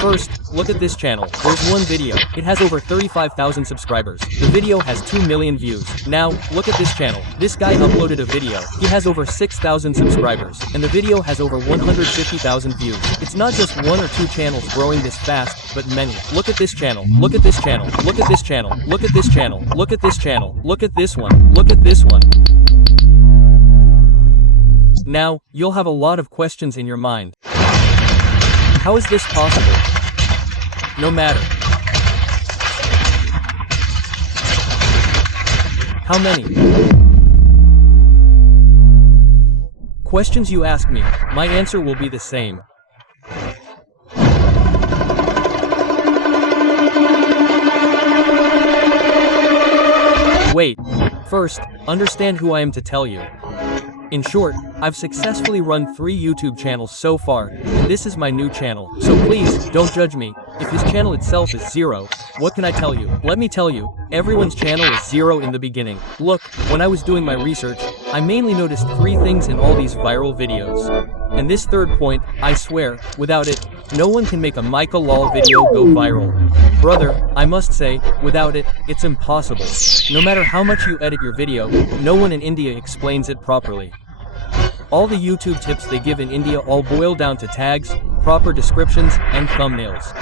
First, look at this channel. There's one video. It has over 35,000 subscribers. The video has 2 million views. Now, look at this channel. This guy uploaded a video. He has over 6,000 subscribers. And the video has over 150,000 views. It's not just one or two channels growing this fast, but many. Look at this channel. Look at this channel. Look at this channel. Look at this channel. Look at this channel. Look at this one. Look at this one. Now, you'll have a lot of questions in your mind. How is this possible? No matter. How many questions you ask me, my answer will be the same. Wait. First, understand who I am to tell you. In short, I've successfully run 3 YouTube channels so far, and this is my new channel, so please, don't judge me. If his channel itself is 0, what can I tell you? Let me tell you, everyone's channel is 0 in the beginning. Look, when I was doing my research, I mainly noticed 3 things in all these viral videos. And this third point, I swear, without it, no one can make a Micah lol video go viral. Brother, I must say, without it, it's impossible. No matter how much you edit your video, no one in India explains it properly. All the YouTube tips they give in India all boil down to tags, proper descriptions, and thumbnails.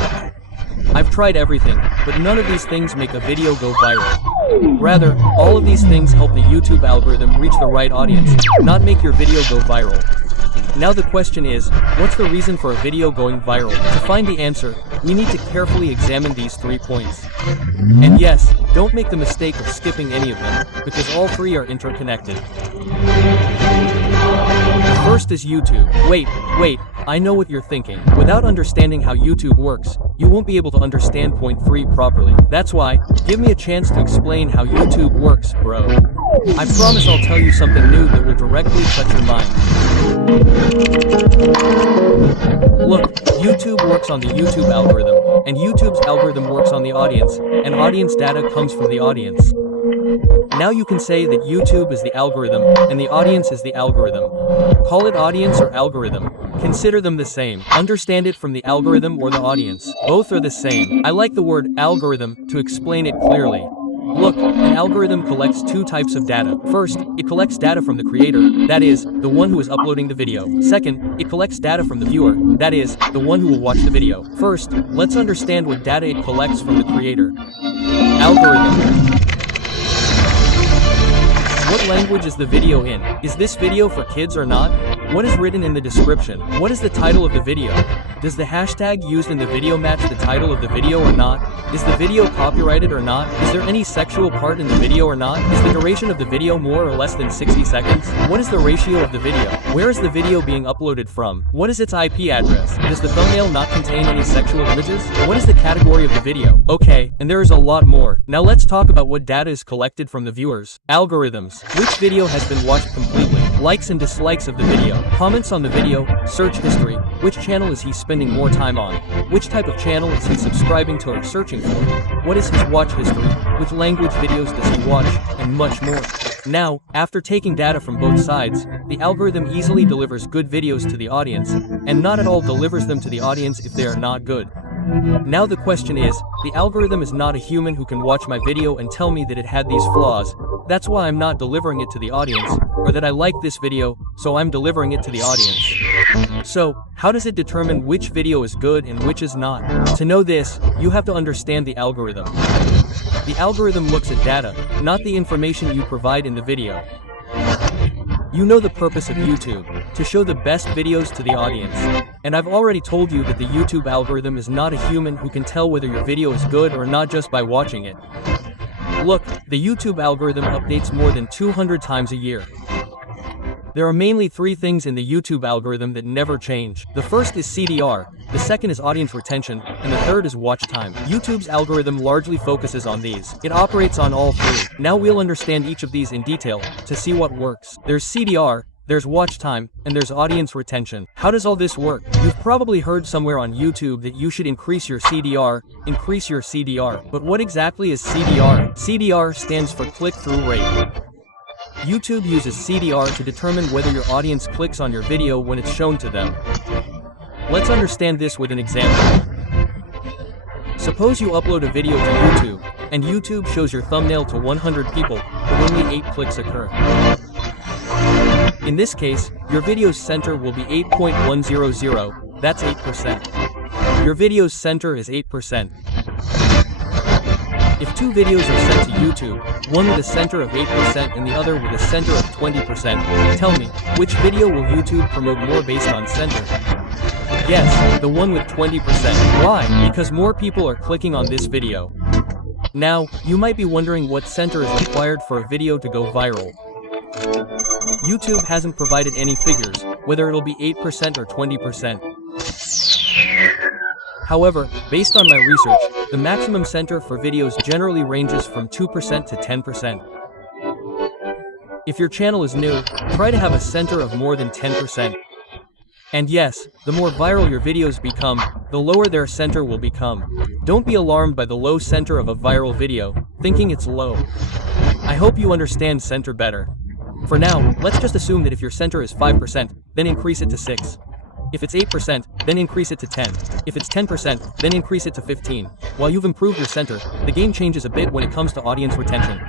I've tried everything, but none of these things make a video go viral. Rather, all of these things help the YouTube algorithm reach the right audience, not make your video go viral. Now the question is, what's the reason for a video going viral? To find the answer, we need to carefully examine these 3 points. And yes, don't make the mistake of skipping any of them, because all 3 are interconnected. The first is YouTube. Wait, I know what you're thinking. Without understanding how YouTube works, you won't be able to understand point 3 properly. That's why, give me a chance to explain how YouTube works, bro. I promise I'll tell you something new that will directly touch your mind. Look, YouTube works on the YouTube algorithm, and YouTube's algorithm works on the audience, and audience data comes from the audience. Now you can say that YouTube is the algorithm, and the audience is the algorithm. Call it audience or algorithm. Consider them the same. Understand it from the algorithm or the audience. Both are the same. I like the word algorithm to explain it clearly. Look, an algorithm collects 2 types of data. First, it collects data from the creator, that is, the one who is uploading the video. Second, it collects data from the viewer, that is, the one who will watch the video. First, let's understand what data it collects from the creator. Algorithm. What language is the video in? Is this video for kids or not? What is written in the description? What is the title of the video? Does the hashtag used in the video match the title of the video or not? Is the video copyrighted or not? Is there any sexual part in the video or not? Is the duration of the video more or less than 60 seconds? What is the ratio of the video? Where is the video being uploaded from? What is its IP address? Does the thumbnail not contain any sexual images? What is the category of the video? Okay, and there is a lot more. Now let's talk about what data is collected from the viewers. Algorithms. Which video has been watched completely? Likes and dislikes of the video. Comments on the video. Search history. Which channel is he spending more time on? Which type of channel is he subscribing to or searching for? What is his watch history? Which language videos does he watch? And much more. Now, after taking data from both sides, the algorithm easily delivers good videos to the audience, and not at all delivers them to the audience if they are not good. Now the question is, the algorithm is not a human who can watch my video and tell me that it had these flaws. That's why I'm not delivering it to the audience, or that I like this video, so I'm delivering it to the audience. So, how does it determine which video is good and which is not? To know this, you have to understand the algorithm. The algorithm looks at data, not the information you provide in the video. You know the purpose of YouTube, to show the best videos to the audience. And I've already told you that the YouTube algorithm is not a human who can tell whether your video is good or not just by watching it. Look, the YouTube algorithm updates more than 200 times a year. There are mainly 3 things in the YouTube algorithm that never change. The first is CDR, the second is audience retention, and the third is watch time. YouTube's algorithm largely focuses on these. It operates on all 3. Now we'll understand each of these in detail, to see what works. There's CDR, there's watch time, and there's audience retention. How does all this work? You've probably heard somewhere on YouTube that you should increase your CDR, but what exactly is CDR? CDR stands for click-through rate. YouTube uses CDR to determine whether your audience clicks on your video when it's shown to them. Let's understand this with an example. Suppose you upload a video to YouTube, and YouTube shows your thumbnail to 100 people, but only 8 clicks occur. In this case, your video's center will be 8.100, that's 8%. Your video's center is 8%. If two videos are sent to YouTube, one with a center of 8% and the other with a center of 20%, tell me, which video will YouTube promote more based on center? Yes, the one with 20%. Why? Because more people are clicking on this video. Now, you might be wondering what center is required for a video to go viral. YouTube hasn't provided any figures, whether it'll be 8% or 20%. However, based on my research, the maximum center for videos generally ranges from 2% to 10%. If your channel is new, try to have a center of more than 10%. And yes, the more viral your videos become, the lower their center will become. Don't be alarmed by the low center of a viral video, thinking it's low. I hope you understand center better. For now, let's just assume that if your center is 5%, then increase it to 6. If it's 8%, then increase it to 10. If it's 10%, then increase it to 15. While you've improved your center, the game changes a bit when it comes to audience retention.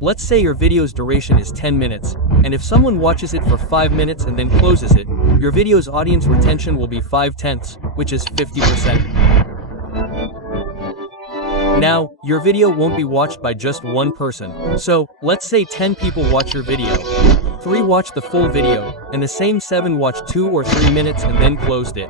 Let's say your video's duration is 10 minutes, and if someone watches it for 5 minutes and then closes it, your video's audience retention will be 5/10, which is 50%. Now, your video won't be watched by just one person. So, let's say 10 people watch your video. 3 watched the full video, and the same 7 watched 2 or 3 minutes and then closed it.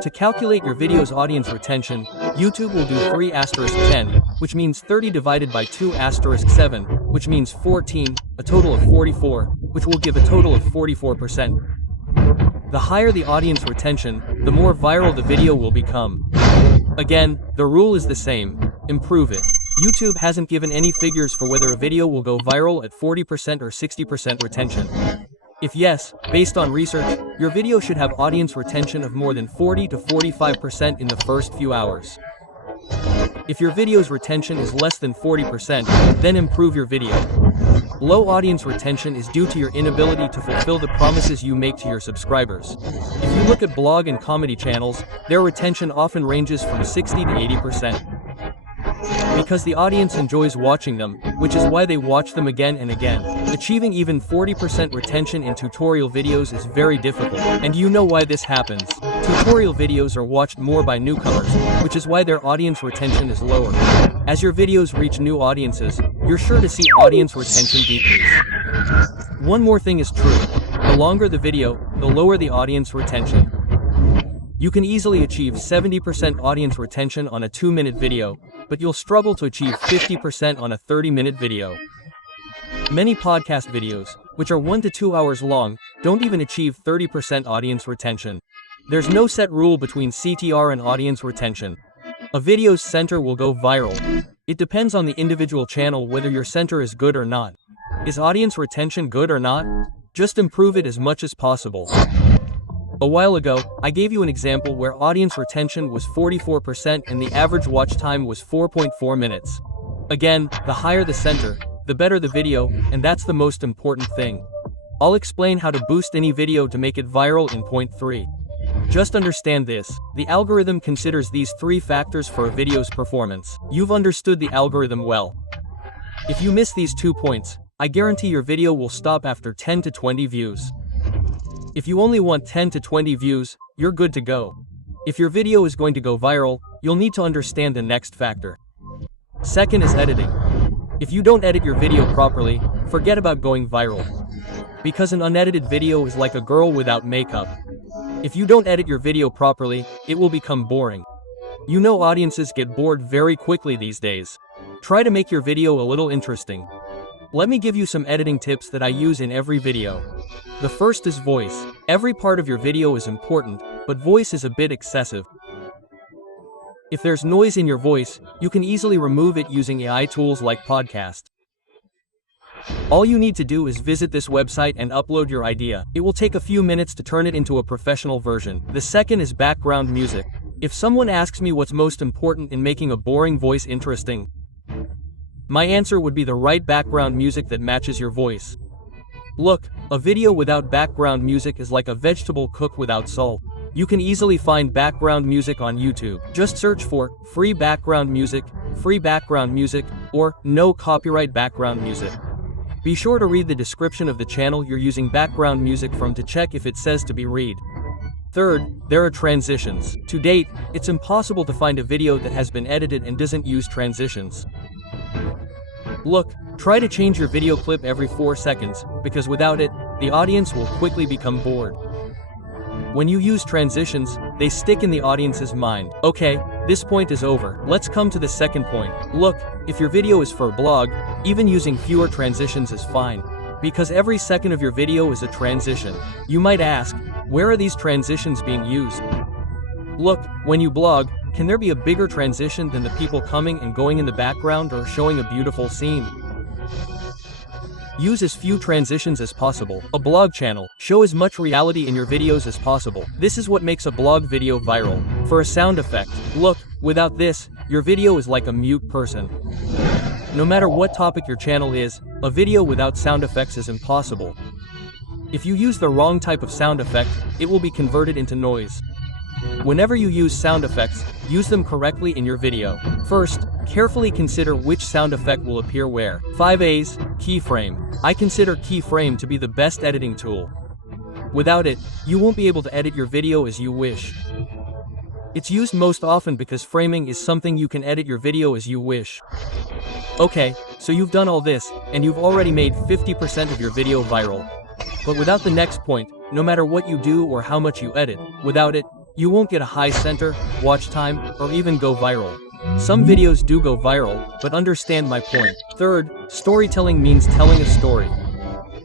To calculate your video's audience retention, YouTube will do 3*10, which means 30 divided by 2*7, which means 14, a total of 44, which will give a total of 44%. The higher the audience retention, the more viral the video will become. Again, the rule is the same. Improve it. YouTube hasn't given any figures for whether a video will go viral at 40% or 60% retention. If yes, based on research, your video should have audience retention of more than 40 to 45% in the first few hours. If your video's retention is less than 40%, then improve your video. Low audience retention is due to your inability to fulfill the promises you make to your subscribers. If you look at blog and comedy channels, their retention often ranges from 60 to 80%. Because the audience enjoys watching them, which is why they watch them again and again. Achieving even 40% retention in tutorial videos is very difficult, and you know why this happens. Tutorial videos are watched more by newcomers, which is why their audience retention is lower. As your videos reach new audiences, you're sure to see audience retention decrease. One more thing is true. The longer the video, the lower the audience retention. You can easily achieve 70% audience retention on a 2-minute video, but you'll struggle to achieve 50% on a 30-minute video. Many podcast videos, which are 1 to 2 hours long, don't even achieve 30% audience retention. There's no set rule between CTR and audience retention. A video's center will go viral. It depends on the individual channel whether your center is good or not. Is audience retention good or not? Just improve it as much as possible. A while ago, I gave you an example where audience retention was 44% and the average watch time was 4.4 minutes. Again, the higher the center, the better the video, and that's the most important thing. I'll explain how to boost any video to make it viral in point 3. Just understand this. The algorithm considers these 3 factors for a video's performance. You've understood the algorithm well. If you miss these 2 points, I guarantee your video will stop after 10 to 20 views. If you only want 10 to 20 views, you're good to go. If your video is going to go viral, you'll need to understand the next factor. Second is editing. If you don't edit your video properly, forget about going viral. Because an unedited video is like a girl without makeup. If you don't edit your video properly, it will become boring. You know audiences get bored very quickly these days. Try to make your video a little interesting. Let me give you some editing tips that I use in every video. The first is voice. Every part of your video is important, but voice is a bit excessive. If there's noise in your voice, you can easily remove it using AI tools like Podcast. All you need to do is visit this website and upload your idea. It will take a few minutes to turn it into a professional version. The second is background music. If someone asks me what's most important in making a boring voice interesting, my answer would be the right background music that matches your voice. Look, a video without background music is like a vegetable cooked without salt. You can easily find background music on YouTube. Just search for free background music, or no copyright background music. Be sure to read the description of the channel you're using background music from to check if it says to be read. Third, there are transitions. To date, it's impossible to find a video that has been edited and doesn't use transitions. Look, try to change your video clip every 4 seconds, because without it, the audience will quickly become bored. When you use transitions, they stick in the audience's mind. Okay, this point is over. Let's come to the second point. Look, if your video is for a blog, even using fewer transitions is fine. Because every second of your video is a transition. You might ask, where are these transitions being used? Look, when you blog, can there be a bigger transition than the people coming and going in the background or showing a beautiful scene? Use as few transitions as possible. A blog channel. Show as much reality in your videos as possible. This is what makes a blog video viral. For a sound effect. Look, without this, your video is like a mute person. No matter what topic your channel is, a video without sound effects is impossible. If you use the wrong type of sound effect, it will be converted into noise. Whenever you use sound effects, use them correctly in your video. First, carefully consider which sound effect will appear where. 5A's, keyframe. I consider keyframe to be the best editing tool. Without it, you won't be able to edit your video as you wish. It's used most often because framing is something you can edit your video as you wish. Okay, so you've done all this, and you've already made 50% of your video viral. But without the next point, no matter what you do or how much you edit, without it, you won't get a high center, watch time, or even go viral. Some videos do go viral, but understand my point. Third, storytelling means telling a story.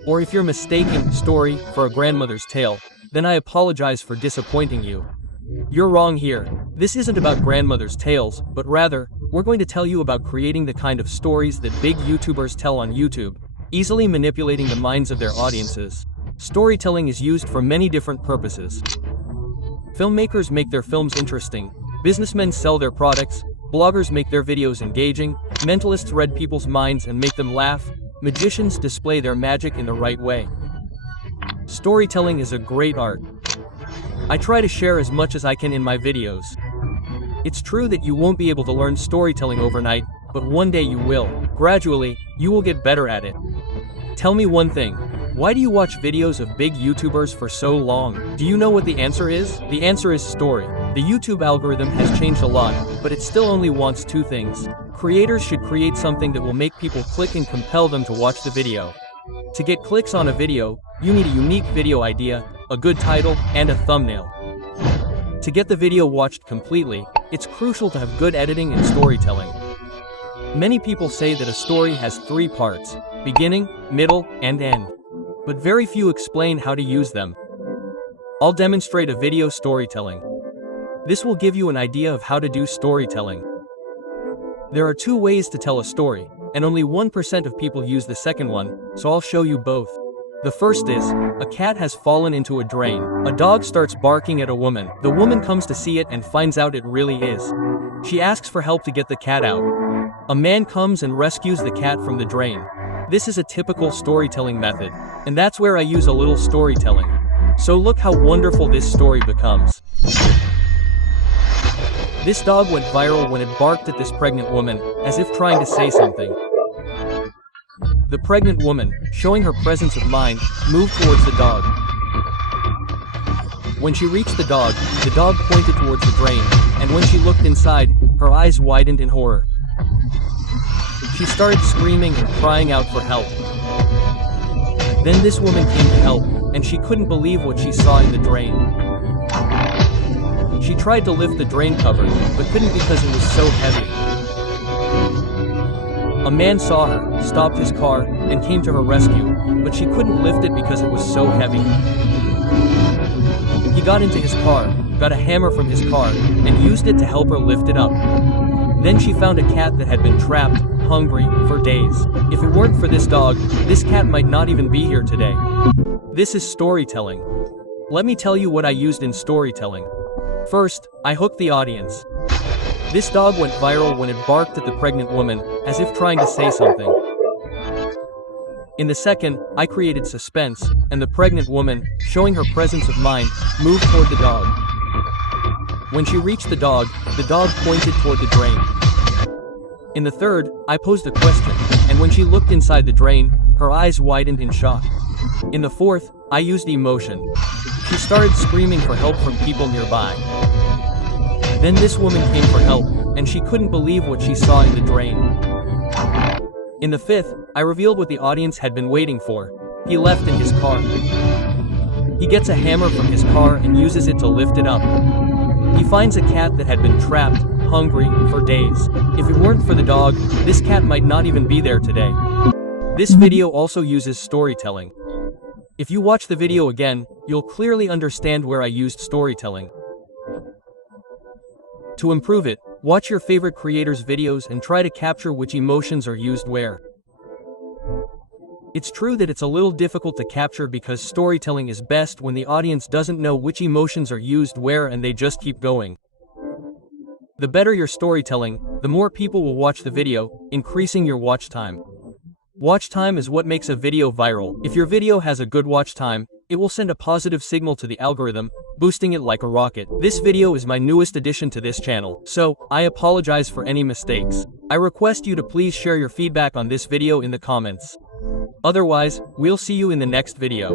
Or if you're mistaking story for a grandmother's tale, then I apologize for disappointing you. You're wrong here. This isn't about grandmother's tales, but rather, we're going to tell you about creating the kind of stories that big YouTubers tell on YouTube, easily manipulating the minds of their audiences. Storytelling is used for many different purposes. Filmmakers make their films interesting, businessmen sell their products, bloggers make their videos engaging, mentalists read people's minds and make them laugh, magicians display their magic in the right way. Storytelling is a great art. I try to share as much as I can in my videos. It's true that you won't be able to learn storytelling overnight, but one day you will. Gradually, you will get better at it. Tell me one thing. Why do you watch videos of big YouTubers for so long? Do you know what the answer is? The answer is story. The YouTube algorithm has changed a lot, but it still only wants 2 things. Creators should create something that will make people click and compel them to watch the video. To get clicks on a video, you need a unique video idea, a good title, and a thumbnail. To get the video watched completely, it's crucial to have good editing and storytelling. Many people say that a story has 3 parts: beginning, middle, and end. But very few explain how to use them. I'll demonstrate a video storytelling. This will give you an idea of how to do storytelling. There are 2 ways to tell a story, and only 1% of people use the second one, so I'll show you both. The first is, a cat has fallen into a drain. A dog starts barking at a woman. The woman comes to see it and finds out it really is. She asks for help to get the cat out. A man comes and rescues the cat from the drain. This is a typical storytelling method, and that's where I use a little storytelling. So look how wonderful this story becomes. This dog went viral when it barked at this pregnant woman, as if trying to say something. The pregnant woman, showing her presence of mind, moved towards the dog. When she reached the dog pointed towards the drain, and when she looked inside, her eyes widened in horror. She started screaming and crying out for help. Then this woman came to help, and she couldn't believe what she saw in the drain. She tried to lift the drain cover, but couldn't because it was so heavy. A man saw her, stopped his car, and came to her rescue, but she couldn't lift it because it was so heavy. He got into his car, got a hammer from his car, and used it to help her lift it up. Then she found a cat that had been trapped, hungry, for days. If it weren't for this dog, this cat might not even be here today. This is storytelling. Let me tell you what I used in storytelling. First, I hooked the audience. This dog went viral when it barked at the pregnant woman, as if trying to say something. In the second, I created suspense, and the pregnant woman, showing her presence of mind, moved toward the dog. When she reached the dog pointed toward the drain. In the third, I posed a question, and when she looked inside the drain, her eyes widened in shock. In the fourth, I used emotion. She started screaming for help from people nearby. Then this woman came for help, and she couldn't believe what she saw in the drain. In the fifth, I revealed what the audience had been waiting for. He left in his car. He gets a hammer from his car and uses it to lift it up. He finds a cat that had been trapped, hungry, for days. If it weren't for the dog, this cat might not even be there today. This video also uses storytelling. If you watch the video again, you'll clearly understand where I used storytelling. To improve it, watch your favorite creators' videos and try to capture which emotions are used where. It's true that it's a little difficult to capture because storytelling is best when the audience doesn't know which emotions are used where and they just keep going. The better your storytelling, the more people will watch the video, increasing your watch time. Watch time is what makes a video viral. If your video has a good watch time, it will send a positive signal to the algorithm, boosting it like a rocket. This video is my newest addition to this channel, so I apologize for any mistakes. I request you to please share your feedback on this video in the comments. Otherwise, we'll see you in the next video.